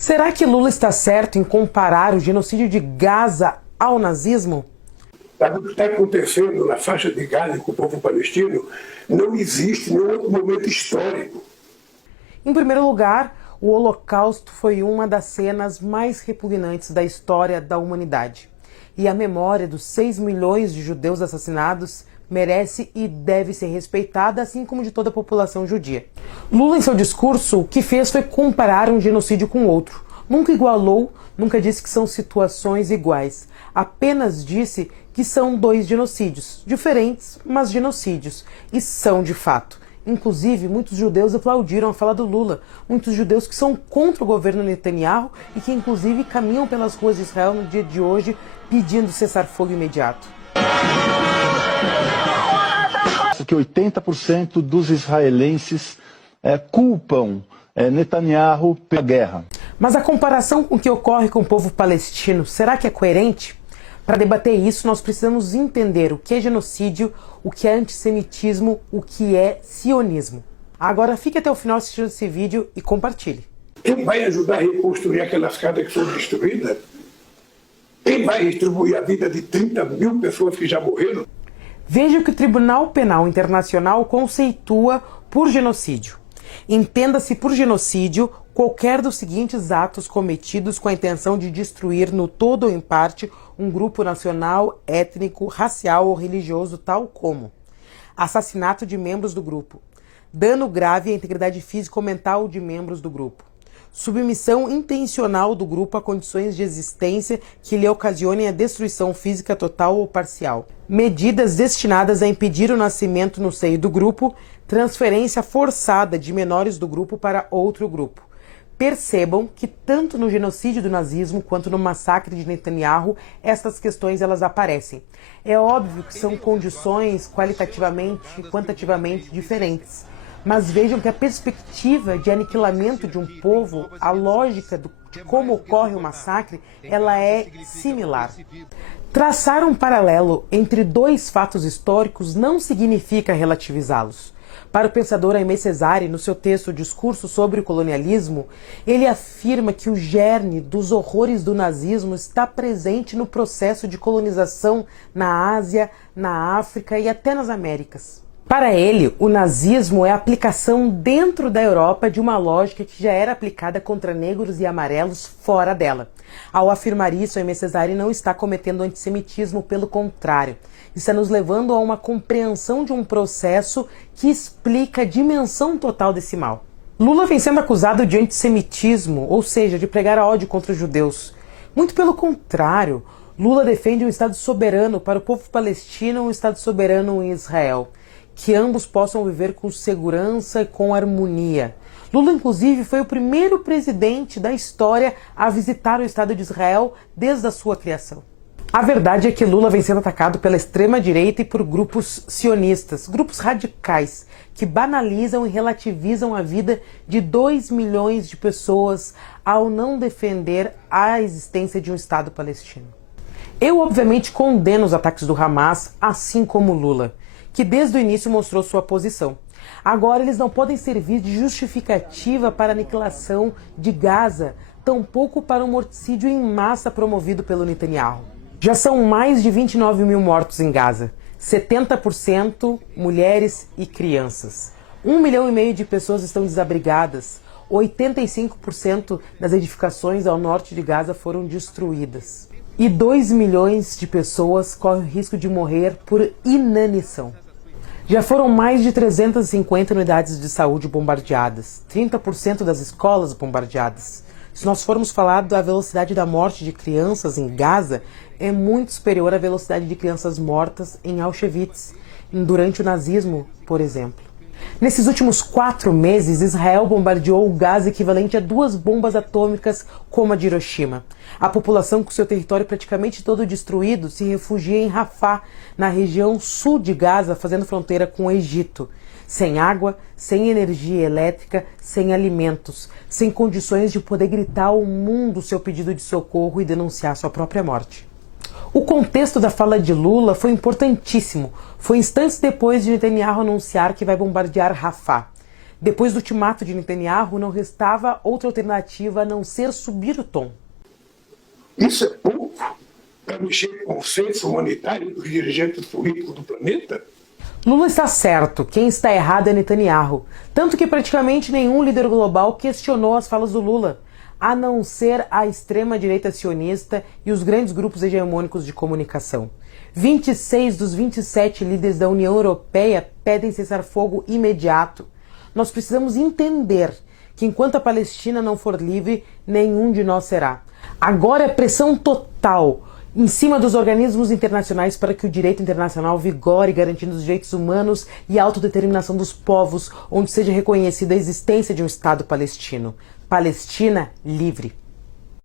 Será que Lula está certo em comparar o genocídio de Gaza ao nazismo? O que está acontecendo na faixa de Gaza com o povo palestino não existe em nenhum outro momento histórico. Em primeiro lugar, o Holocausto foi uma das cenas mais repugnantes da história da humanidade. E a memória dos 6 milhões de judeus assassinados merece e deve ser respeitada, assim como de toda a população judia. Lula, em seu discurso, o que fez foi comparar um genocídio com outro. Nunca igualou, nunca disse que são situações iguais. Apenas disse que são 2 genocídios, diferentes, mas genocídios. E são de fato. Inclusive, muitos judeus aplaudiram a fala do Lula. Muitos judeus que são contra o governo Netanyahu e que, inclusive, caminham pelas ruas de Israel no dia de hoje pedindo cessar-fogo imediato. Que 80% dos israelenses culpam Netanyahu pela guerra. Mas a comparação com o que ocorre com o povo palestino, será que é coerente? Para debater isso, nós precisamos entender o que é genocídio, o que é antissemitismo, o que é sionismo. Agora fique até o final assistindo esse vídeo e compartilhe. Quem vai ajudar a reconstruir aquelas casas que foram destruídas? Quem vai retribuir a vida de 30 mil pessoas que já morreram? Veja o que o Tribunal Penal Internacional conceitua por genocídio. Entenda-se por genocídio qualquer dos seguintes atos cometidos com a intenção de destruir no todo ou em parte um grupo nacional, étnico, racial ou religioso, tal como assassinato de membros do grupo, dano grave à integridade física ou mental de membros do grupo, submissão intencional do grupo a condições de existência que lhe ocasionem a destruição física total ou parcial, medidas destinadas a impedir o nascimento no seio do grupo, transferência forçada de menores do grupo para outro grupo. Percebam que tanto no genocídio do nazismo quanto no massacre de Netanyahu, estas questões elas aparecem. É óbvio que são condições qualitativamente e quantitativamente diferentes. Mas vejam que a perspectiva de aniquilamento de um povo, a lógica de como ocorre o massacre, ela é similar. Traçar um paralelo entre 2 fatos históricos não significa relativizá-los. Para o pensador Aimé Césaire, no seu texto Discurso sobre o Colonialismo, ele afirma que o germe dos horrores do nazismo está presente no processo de colonização na Ásia, na África e até nas Américas. Para ele, o nazismo é a aplicação dentro da Europa de uma lógica que já era aplicada contra negros e amarelos fora dela. Ao afirmar isso, Aimé Césaire não está cometendo antissemitismo, pelo contrário. Está nos levando a uma compreensão de um processo que explica a dimensão total desse mal. Lula vem sendo acusado de antissemitismo, ou seja, de pregar ódio contra os judeus. Muito pelo contrário, Lula defende um Estado soberano para o povo palestino e um Estado soberano em Israel, que ambos possam viver com segurança e com harmonia. Lula, inclusive, foi o primeiro presidente da história a visitar o Estado de Israel desde a sua criação. A verdade é que Lula vem sendo atacado pela extrema-direita e por grupos sionistas, grupos radicais, que banalizam e relativizam a vida de 2 milhões de pessoas ao não defender a existência de um Estado palestino. Eu, obviamente, condeno os ataques do Hamas, assim como Lula, que desde o início mostrou sua posição. Agora, eles não podem servir de justificativa para a aniquilação de Gaza, tampouco para um morticídio em massa promovido pelo Netanyahu. Já são mais de 29 mil mortos em Gaza, 70% mulheres e crianças. 1,5 milhão de pessoas estão desabrigadas, 85% das edificações ao norte de Gaza foram destruídas. E 2 milhões de pessoas correm o risco de morrer por inanição. Já foram mais de 350 unidades de saúde bombardeadas, 30% das escolas bombardeadas. Se nós formos falar da velocidade da morte de crianças em Gaza, é muito superior à velocidade de crianças mortas em Auschwitz, durante o nazismo, por exemplo. Nesses últimos 4 meses, Israel bombardeou o Gaza equivalente a 2 bombas atômicas como a de Hiroshima. A população, com seu território praticamente todo destruído, se refugia em Rafah, na região sul de Gaza, fazendo fronteira com o Egito. Sem água, sem energia elétrica, sem alimentos, sem condições de poder gritar ao mundo seu pedido de socorro e denunciar sua própria morte. O contexto da fala de Lula foi importantíssimo. Foi instantes depois de Netanyahu anunciar que vai bombardear Rafah. Depois do ultimato de Netanyahu, não restava outra alternativa a não ser subir o tom. Isso é pouco para mexer com o senso humanitário dos dirigentes políticos do planeta? Lula está certo, quem está errado é Netanyahu. Tanto que praticamente nenhum líder global questionou as falas do Lula, a não ser a extrema-direita sionista e os grandes grupos hegemônicos de comunicação. 26 dos 27 líderes da União Europeia pedem cessar-fogo imediato. Nós precisamos entender que enquanto a Palestina não for livre, nenhum de nós será. Agora é pressão total em cima dos organismos internacionais para que o direito internacional vigore, garantindo os direitos humanos e a autodeterminação dos povos, onde seja reconhecida a existência de um Estado palestino. Palestina livre.